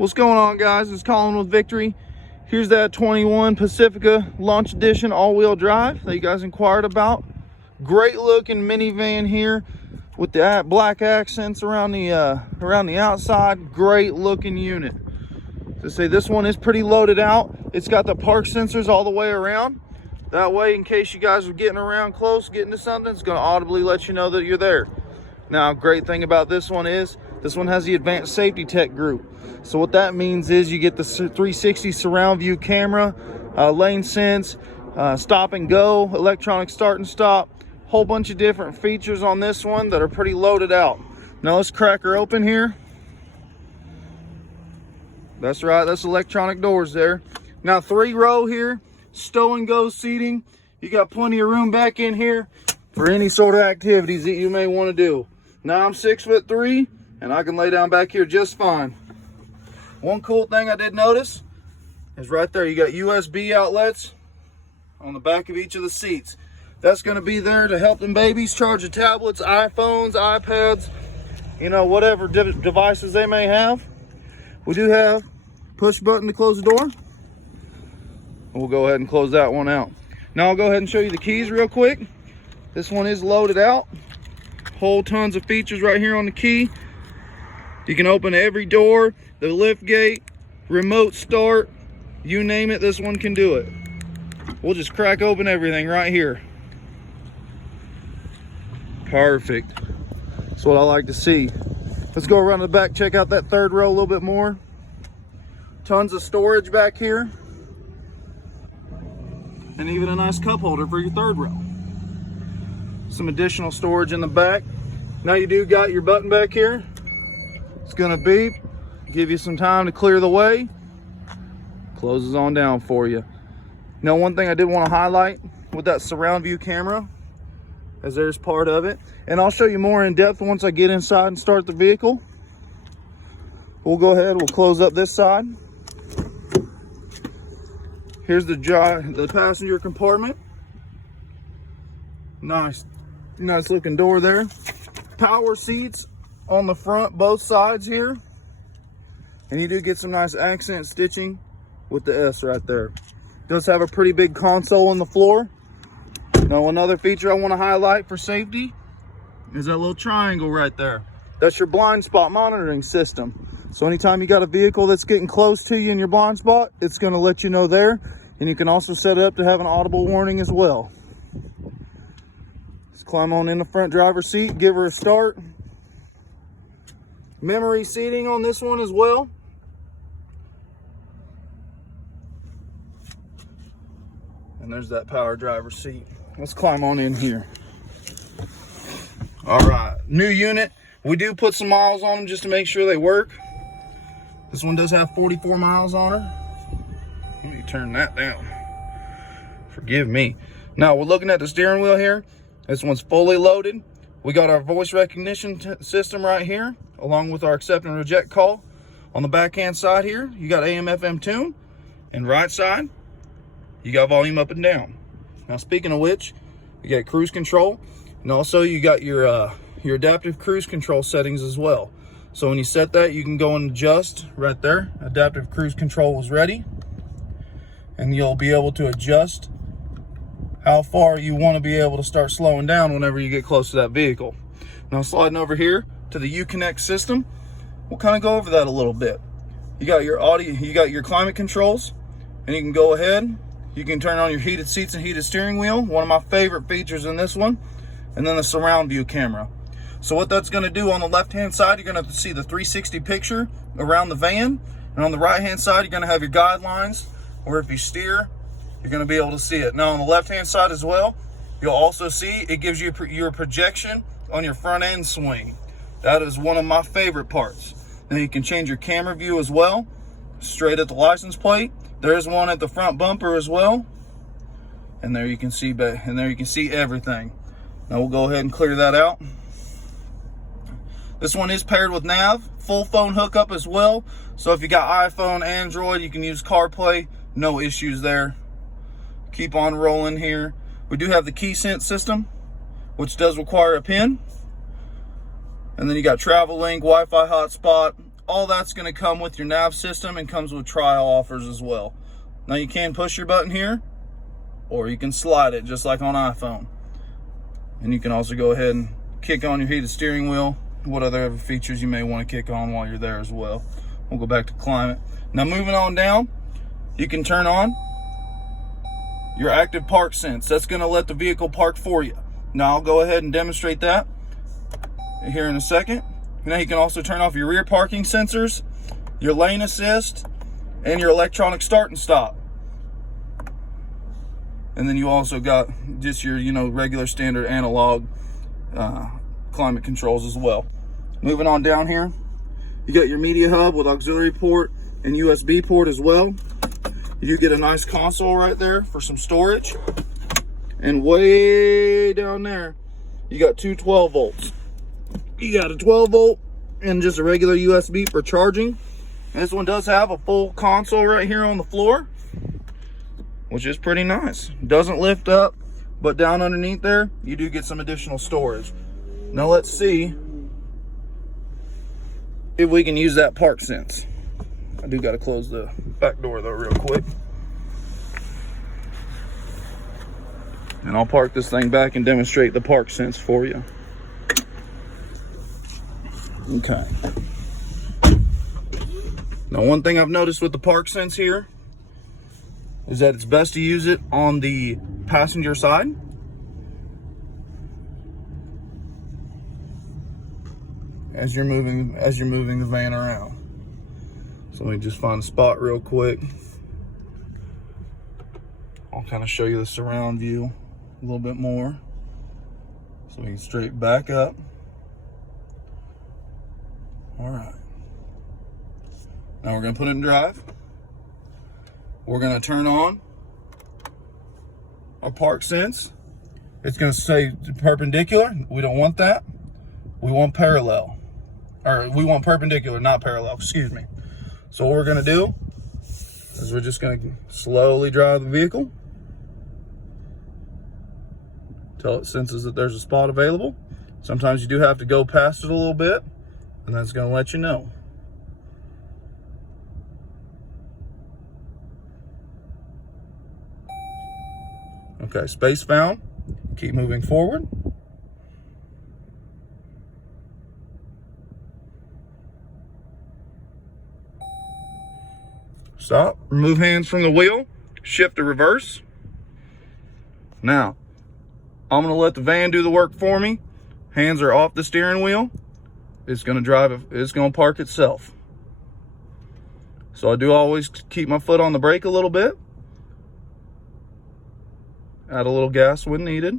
What's going on, guys? It's Colin with Victory. Here's that 21 Pacifica Launch Edition all-wheel drive that you guys inquired about. Great looking minivan here with the black accents around the outside. Great looking unit. To say this one is pretty loaded out. It's got the park sensors all the way around. That way, in case you guys are getting around close, getting to something, it's going to audibly let you know that you're there. Now, great thing about this one is this one has the advanced safety tech group. So what that means is you get the 360 surround view camera, lane sense, stop and go, electronic start and stop, whole bunch of different features on this one that are pretty loaded out. Now let's crack her open here. That's right, that's electronic doors there. Now 3-row here, stow and go seating. You got plenty of room back in here for any sort of activities that you may want to do. Now I'm 6'3" and I can lay down back here just fine. One cool thing I did notice is right there, you got USB outlets on the back of each of the seats. That's going to be there to help them babies charge the tablets, iPhones, iPads, you know, whatever devices they may have. We do have push button to close the door. We'll go ahead and close that one out. Now I'll go ahead and show you the keys real quick. This one is loaded out. Whole tons of features right here on the key. You can open every door, the lift gate, remote start, you name it, this one can do it. We'll just crack open everything right here. Perfect. That's what I like to see. Let's go around the back, check out that 3rd row a little bit more. Tons of storage back here. And even a nice cup holder for your 3rd row. Some additional storage in the back. Now you do got your button back here. It's gonna beep, give you some time to clear the way. Closes on down for you. Now, one thing I did want to highlight with that surround view camera, as there's part of it, and I'll show you more in depth once I get inside and start the vehicle. We'll go ahead, we'll close up this side. Here's the passenger compartment. Nice looking door there. Power seats on the front, both sides here. And you do get some nice accent stitching with the S right there. Does have a pretty big console on the floor. Now, another feature I want to highlight for safety is that little triangle right there. That's your blind spot monitoring system. So anytime you got a vehicle that's getting close to you in your blind spot, it's going to let you know there. And you can also set it up to have an audible warning as well. Let's climb on in the front driver's seat, give her a start. Memory seating on this one as well. And there's that power driver's seat. Let's climb on in here. All right, new unit. We do put some miles on them just to make sure they work. This one does have 44 miles on her. Let me turn that down. Forgive me. Now we're looking at the steering wheel here. This one's fully loaded. We got our voice recognition system right here, along with our accept and reject call. On the backhand side here, you got AM/FM tune, and right side, you got volume up and down. Now, speaking of which, you got cruise control, and also you got your adaptive cruise control settings as well. So when you set that, you can go and adjust right there. Adaptive cruise control is ready, and you'll be able to adjust how far you want to be able to start slowing down whenever you get close to that vehicle. Now, sliding over here to the Uconnect system, we'll kind of go over that a little bit. You got your audio, you got your climate controls, and you can go ahead, you can turn on your heated seats and heated steering wheel, one of my favorite features in this one, and then the surround view camera. So what that's going to do, on the left hand side, you're going to see the 360 picture around the van, and on the right hand side, you're going to have your guidelines, or if you steer, you're going to be able to see it. Now, on the left hand side as well, you'll also see it gives you your projection on your front end swing. That is one of my favorite parts. Now you can change your camera view as well, straight at the license plate. There's one at the front bumper as well, and there you can see everything. Now we'll go ahead and clear that out. This one is paired with nav, full phone hookup as well. So if you got iPhone, Android, you can use CarPlay, no issues there. Keep on rolling here. We do have the key sense system, which does require a PIN. And then you got travel link, Wi-Fi hotspot, all that's going to come with your nav system and comes with trial offers as well. Now you can push your button here, or you can slide it just like on iPhone. And you can also go ahead and kick on your heated steering wheel, what other features you may want to kick on while you're there as well. We'll go back to climate. Now moving on down, you can turn on your active ParkSense. That's going to let the vehicle park for you. Now I'll go ahead and demonstrate that here in a second. Now you can also turn off your rear parking sensors, your lane assist, and your electronic start and stop. And then you also got just your, regular standard analog climate controls as well. Moving on down here, you got your media hub with auxiliary port and USB port as well. You get a nice console right there for some storage. And way down there, you got two 12 volts. You got a 12 volt and just a regular USB for charging. And this one does have a full console right here on the floor, which is pretty nice. Doesn't lift up, but down underneath there, you do get some additional storage. Now let's see if we can use that ParkSense. I do got to close the back door though real quick. And I'll park this thing back and demonstrate the ParkSense for you. Okay. Now one thing I've noticed with the ParkSense here is that it's best to use it on the passenger side. As you're moving the van around. So let me just find a spot real quick. I'll kind of show you the surround view a little bit more. So we can straight back up. All right. Now we're gonna put it in drive. We're gonna turn on our ParkSense. It's gonna say perpendicular. We don't want that. We want parallel. Or we want perpendicular, not parallel, excuse me. So what we're gonna do is we're just gonna slowly drive the vehicle until it senses that there's a spot available. Sometimes you do have to go past it a little bit, and that's gonna let you know. Okay, space found. Keep moving forward. Stop, remove hands from the wheel, shift to reverse. Now, I'm gonna let the van do the work for me. Hands are off the steering wheel. It's gonna drive, it's gonna park itself. So I do always keep my foot on the brake a little bit. Add a little gas when needed.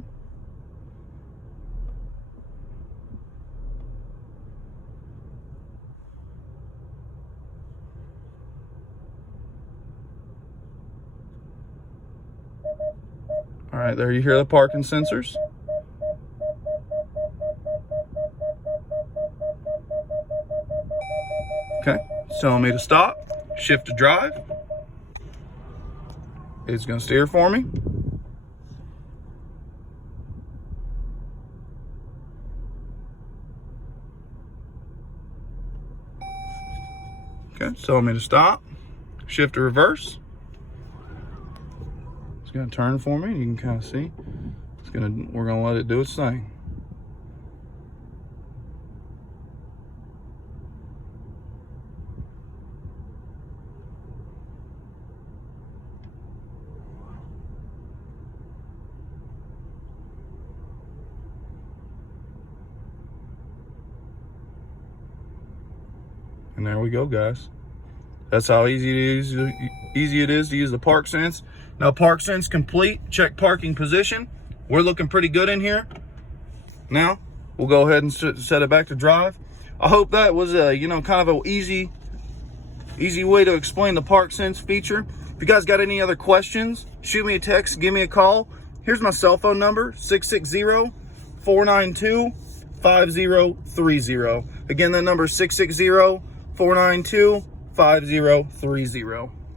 All right, there you hear the parking sensors. Okay, it's telling me to stop, shift to drive. It's gonna steer for me. Okay, it's telling me to stop, shift to reverse. It's gonna turn for me. You can kind of see. We're gonna let it do its thing. And there we go, guys. That's how easy it is to use the ParkSense. Now, ParkSense complete. Check parking position. We're looking pretty good in here. Now, we'll go ahead and set it back to drive. I hope that was a, kind of an easy way to explain the ParkSense feature. If you guys got any other questions, shoot me a text, give me a call. Here's my cell phone number, 660-492-5030. Again, that number is 660-492-5030.